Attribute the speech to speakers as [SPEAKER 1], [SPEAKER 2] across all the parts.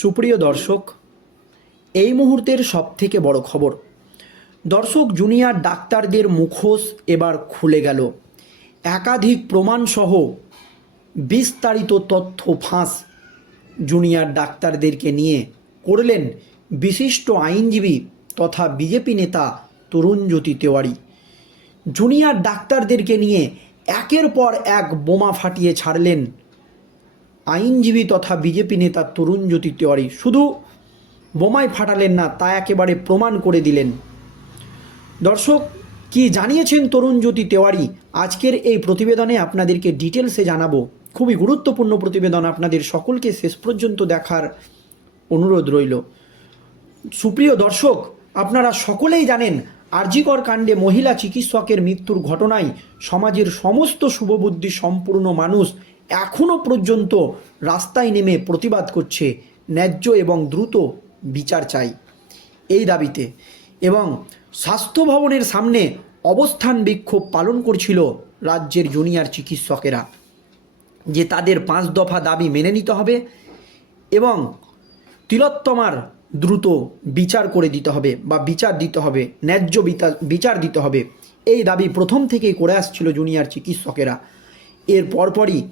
[SPEAKER 1] সুপ্রিয় দর্শক, এই মুহূর্তের সবথেকে বড় খবর, দর্শক জুনিয়র ডাক্তারদের মুখোশ এবার খুলে গেল। একাধিক প্রমাণসহ বিস্তারিত তথ্য ফাঁস জুনিয়র ডাক্তারদেরকে নিয়ে করলেন বিশিষ্ট আইনজীবী তথা বিজেপি নেতা তরুণজ্যোতি তেওয়ারি। জুনিয়র ডাক্তারদেরকে নিয়ে একের পর এক বোমা ফাটিয়ে ছাড়লেন আইনজীবী তথা বিজেপি নেতা তরুণজ্যোতি তেওয়ারি শুধু বোমায় ফাটালেন না, তা একেবারে প্রমাণ করে দিলেন। দর্শক, কি জানিয়েছেন তরুণজ্যোতি তেওয়ারি? আজকের এই প্রতিবেদনে আপনাদেরকে ডিটেলসে জানাব। খুবই গুরুত্বপূর্ণ প্রতিবেদন আপনাদের সকলকে শেষ পর্যন্ত দেখার অনুরোধ রইল। সুপ্রিয় দর্শক, আপনারা সকলেই জানেন, আরজিকর কাণ্ডে মহিলা চিকিৎসকের মৃত্যুর ঘটনায় সমাজের সমস্ত শুভবুদ্ধি সম্পূর্ণ মানুষ এখনও পর্যন্ত রাস্তায় নেমে প্রতিবাদ করছে ন্যায্য এবং দ্রুত বিচার চাই এই দাবিতে এবং স্বাস্থ্য ভবনের সামনে অবস্থান বিক্ষোভ পালন করছিল রাজ্যের জুনিয়র চিকিৎসকেরা যে তাদের পাঁচ দফা দাবি মেনে নিতে হবে এবং তিলোত্তমার দ্রুত বিচার করে দিতে হবে বা বিচার দিতে হবে, ন্যায্য বিচার দিতে হবে। এই দাবি প্রথম থেকেই করে আসছিল জুনিয়র চিকিৎসকেরা। এর পরপরই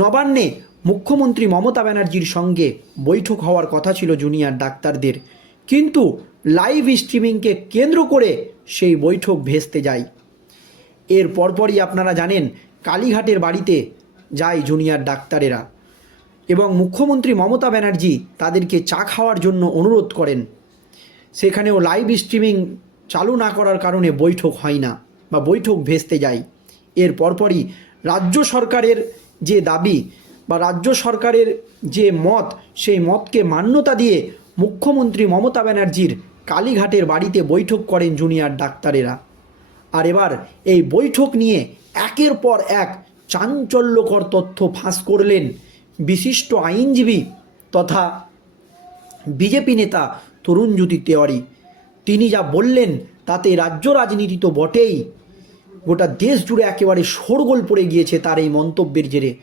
[SPEAKER 1] নবান্নে মুখ্যমন্ত্রী মমতা ব্যানার্জির সঙ্গে বৈঠক হওয়ার কথা ছিল জুনিয়র ডাক্তারদের। কিন্তু লাইভ স্ট্রিমিংকে কেন্দ্র করে সেই বৈঠক ভেস্তে যায়। এর পরপরই আপনারা জানেন, কালীঘাটের বাড়িতে যায় জুনিয়র ডাক্তারেরা এবং মুখ্যমন্ত্রী মমতা ব্যানার্জি তাদেরকে চা খাওয়ার জন্য অনুরোধ করেন। সেখানেও লাইভ স্ট্রিমিং চালু না করার কারণে বৈঠক হয় না বা বৈঠক ভেস্তে যায়। এর পরপরই রাজ্য সরকারের যে দাবি বা রাজ্য সরকারের যে মত, সেই মতকে মান্যতা দিয়ে মুখ্যমন্ত্রী মমতা ব্যানার্জির কালীঘাটের বাড়িতে বৈঠক করেন জুনিয়র ডাক্তারেরা। আর এবার এই বৈঠক নিয়ে একের পর এক চাঞ্চল্যকর তথ্য ফাঁস করলেন বিশিষ্ট আইনজীবী তথা বিজেপি নেতা তরুণজ্যোতি তেওয়ারি। তিনি যা বললেন তাতে রাজ্য রাজনীতি তো বটেই। গোটা দেশ জুড়ে একেবারে শোরগোল পড়ে গিয়েছে তার এই মন্তব্যের জেরে।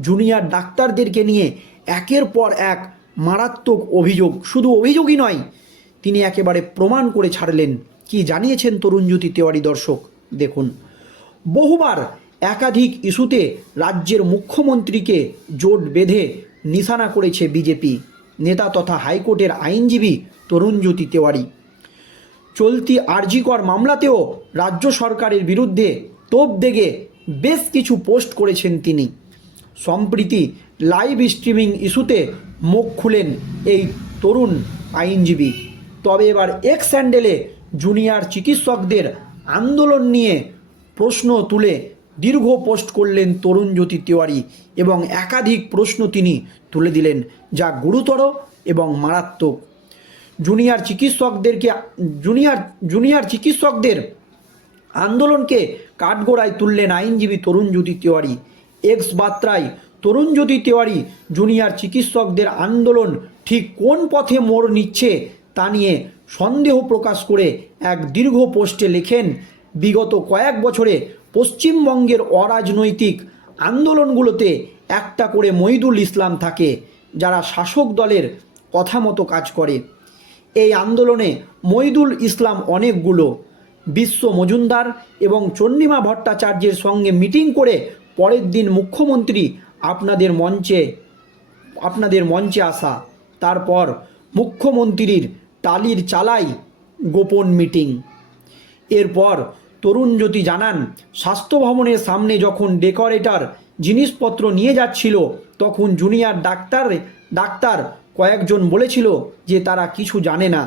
[SPEAKER 1] জুনিয়র ডাক্তারদেরকে নিয়ে একের পর এক মারাত্মক অভিযোগ। শুধু অভিযোগই নয়, তিনি একেবারে প্রমাণ করে ছাড়লেন। কি জানিয়েছেন তরুণজ্যোতি তেওয়ারি দর্শক? দেখুন। বহুবার একাধিক ইস্যুতে রাজ্যের মুখ্যমন্ত্রীকে জোট বেঁধে নিশানা করেছে বিজেপি। নেতা তথা হাইকোর্টের আইনজীবী তরুণজ্যোতি তেওয়ারি। চলতি আরজিকর মামলাতেও রাজ্য সরকারের বিরুদ্ধে তোপ দেগে বেশ কিছু পোস্ট করেছেন তিনি। সম্প্রীতি লাইভ স্ট্রিমিং ইস্যুতে মুখ খুলেন এই তরুণ আইনজীবী। তবে এবার এক্স স্যান্ডেলে জুনিয়র চিকিৎসকদের আন্দোলন নিয়ে প্রশ্ন তুলে দীর্ঘ পোস্ট করলেন তরুণ জ্যোতি তিওয়ারি এবং একাধিক প্রশ্ন তিনি তুলে দিলেন, যা গুরুতর এবং মারাত্মক। জুনিয়র চিকিৎসকদেরকে, জুনিয়র জুনিয়র চিকিৎসকদের আন্দোলনকে কাঠগোড়ায় তুললেন আইনজীবী তরুণজ্যোতি তেওয়ারি। এক্স বার্তায়, তরুণজ্যোতি তেওয়ারি, জুনিয়র চিকিৎসকদের আন্দোলন ঠিক কোন পথে মোড় নিচ্ছে তা নিয়ে সন্দেহ প্রকাশ করে এক দীর্ঘ পোস্টে লেখেন, বিগত কয়েক বছরে পশ্চিমবঙ্গের অরাজনৈতিক আন্দোলনগুলোতে একটা করে মহিদুল ইসলাম থাকে, যারা শাসক দলের কথা মতো কাজ করে। এই আন্দোলনে মইদুল ইসলাম অনেকগুলো, বিশ্ব মজুমদার এবং চন্ডিমা ভট্টাচার্যের সঙ্গে মিটিং করে পরের দিন মুখ্যমন্ত্রী আপনাদের মঞ্চে আপনাদের মঞ্চে আসা। তারপর মুখ্যমন্ত্রীর টালির চালাই গোপন মিটিং। এরপর তরুণজ্যোতি জানান, স্বাস্থ্য ভবনের সামনে যখন ডেকোরেটর জিনিসপত্র নিয়ে যাচ্ছিল, তখন জুনিয়র ডাক্তার ডাক্তার কয়েকজন বলেছিল যে তারা কিছু জানে না।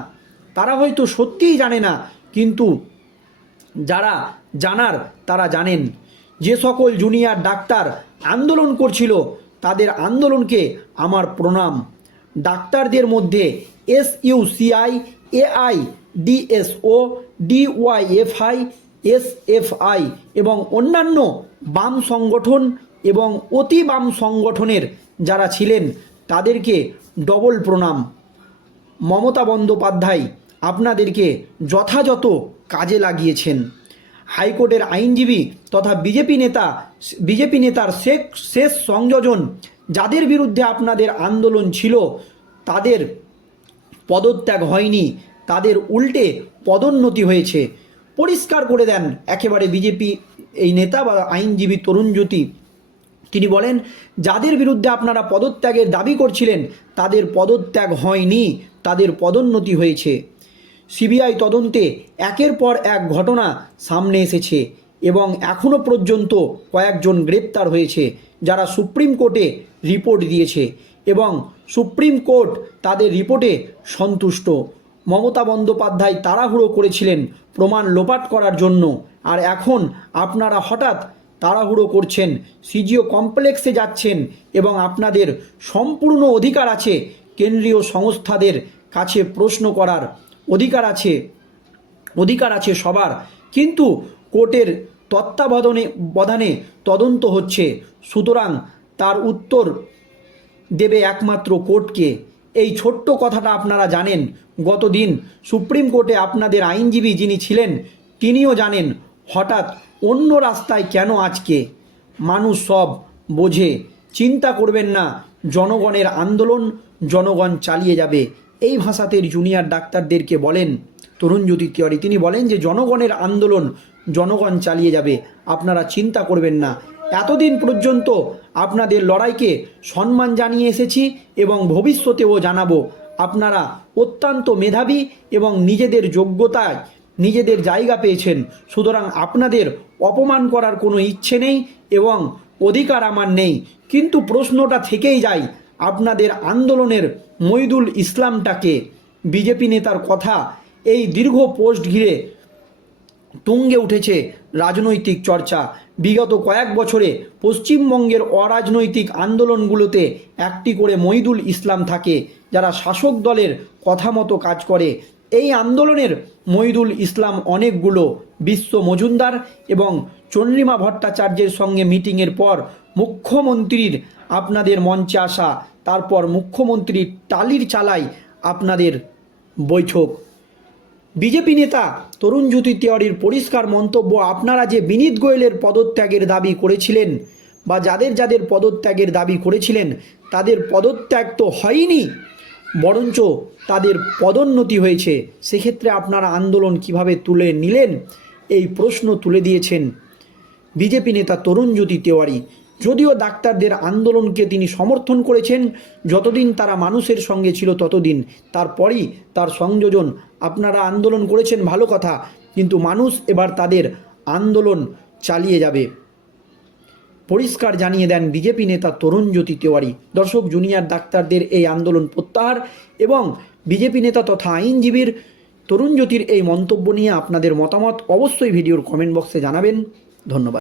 [SPEAKER 1] তারা হয়তো সত্যিই জানে না, কিন্তু যারা জানার তারা জানেন। যে সকল জুনিয়র ডাক্তার আন্দোলন করছিল, তাদের আন্দোলনকে আমার প্রণাম। ডাক্তারদের মধ্যে S U CI AI DSO DYFI SFI এবং অন্যান্য বাম সংগঠন এবং অতি বাম সংগঠনের যারা ছিলেন তাদেরকে ডবল প্রণাম। মমতা বন্দ্যোপাধ্যায় আপনাদেরকে যথাযথ কাজে লাগিয়েছেন। হাইকোর্টের আইনজীবী তথা বিজেপি নেতা, বিজেপি নেতার শেখ শেষ সংযোজন যাদের বিরুদ্ধে আপনাদের আন্দোলন ছিল, তাদের পদত্যাগ হয়নি, তাদের উল্টে পদোন্নতি হয়েছে। পরিষ্কার করে দেন একেবারে বিজেপি এই নেতা বা আইনজীবী তরুণ জ্যোতি তিনি বলেন, যাদের বিরুদ্ধে আপনারা পদত্যাগের দাবি করছিলেন, তাদের পদত্যাগ হয়নি, তাদের পদোন্নতি হয়েছে। সিবিআই তদন্তে একের পর এক ঘটনা সামনে এসেছে এবং এখনও পর্যন্ত কয়েকজন গ্রেপ্তার হয়েছে, যারা সুপ্রিম কোর্টে রিপোর্ট দিয়েছে এবং সুপ্রিম কোর্ট তাদের রিপোর্টে সন্তুষ্ট। মমতা বন্দ্যোপাধ্যায় তাড়াহুড়ো করেছিলেন প্রমাণ লোপাট করার জন্য, আর এখন আপনারা হঠাৎ তাড়াহুড়ো করছেন। সিজিও কমপ্লেক্সে যাচ্ছেন এবং আপনাদের সম্পূর্ণ অধিকার আছে কেন্দ্রীয় সংস্থাদের কাছে প্রশ্ন করার অধিকার আছে অধিকার আছে সবার। কিন্তু কোর্টের তত্ত্বাবধানে, বধানে তদন্ত হচ্ছে। সুতরাং তার উত্তর দেবে একমাত্র কোর্টকে। এই ছোট্ট কথাটা আপনারা জানেন। গতদিন সুপ্রিম কোর্টে আপনাদের আইনজীবী যিনি ছিলেন, তিনিও জানেন হঠাৎ অন্য রাস্তায় কেন আজকে মানুষ সব বোঝে? চিন্তা করবেন না, জনগণের আন্দোলন জনগণ চালিয়ে যাবে। এই ভাষাতে জুনিয়র ডাক্তারদেরকে বলেন, তরুণ জ্যোতি তিওয়ারি তিনি বলেন যে জনগণের আন্দোলন জনগণ চালিয়ে যাবে। আপনারা চিন্তা করবেন না। এতদিন পর্যন্ত আপনাদের লড়াইকে সম্মান জানিয়ে এসেছি এবং ভবিষ্যতেও জানাব। আপনারা অত্যন্ত মেধাবী এবং নিজেদের যোগ্যতায় নিজেদের জায়গা পেয়েছেন। সুতরাং আপনাদের অপমান করার কোনো ইচ্ছে নেই এবং অধিকার আমার নেই। কিন্তু প্রশ্নটা থেকেই যায়, আপনাদের আন্দোলনের মইদুল ইসলামটাকে। বিজেপি নেতার কথা এই দীর্ঘ পোস্ট ঘিরে তুঙ্গে উঠেছে রাজনৈতিক চর্চা। বিগত কয়েক বছরে পশ্চিমবঙ্গের অরাজনৈতিক আন্দোলনগুলোতে একটি করে মহিদুল ইসলাম থাকে, যারা শাসক দলের কথা মতো কাজ করে। এই আন্দোলনের মহিদুল ইসলাম অনেকগুলো বিশ্ব মজুমদার এবং চন্দ্রিমা ভট্টাচার্যের সঙ্গে মিটিংয়ের পর মুখ্যমন্ত্রীর আপনাদের মঞ্চে আসা, তারপর মুখ্যমন্ত্রীর টালির চালায় আপনাদের বৈঠক। বিজেপি নেতা তরুণ জ্যোতি তেওয়ারির পরিষ্কার মন্তব্য, আপনারা যে বিনীত গোয়েলের পদত্যাগের দাবি করেছিলেন বা যাদের যাদের পদত্যাগের দাবি করেছিলেন, তাদের পদত্যাগ তো হয়নি। বরঞ্চ তাদের পদোন্নতি হয়েছে। সেক্ষেত্রে আপনারা আন্দোলন কীভাবে তুলে নিলেন? এই প্রশ্ন তুলে দিয়েছেন বিজেপি নেতা তরুণ জ্যোতি তেওয়ারি। যদিও ডাক্তারদের আন্দোলনকে তিনি সমর্থন করেছেন, যতদিন তারা মানুষের সঙ্গে ছিল ততদিন। তারপরই তার সংযোজন, আপনারা আন্দোলন করেছেন ভালো কথা, কিন্তু মানুষ এবার তাদের আন্দোলন চালিয়ে যাবে। পরিষ্কার জানিয়ে দেন বিজেপি নেতা তরুণ জ্যোতি তেওয়ারি। দর্শক, জুনিয়র ডাক্তারদের এই আন্দোলন প্রত্যাহার এবং বিজেপি নেতা তথা আইনজীবীর তরুণ জ্যোতির এই মন্তব্য নিয়ে আপনাদের মতামত অবশ্যই ভিডিওর কমেন্ট বক্সে জানাবেন। ধন্যবাদ।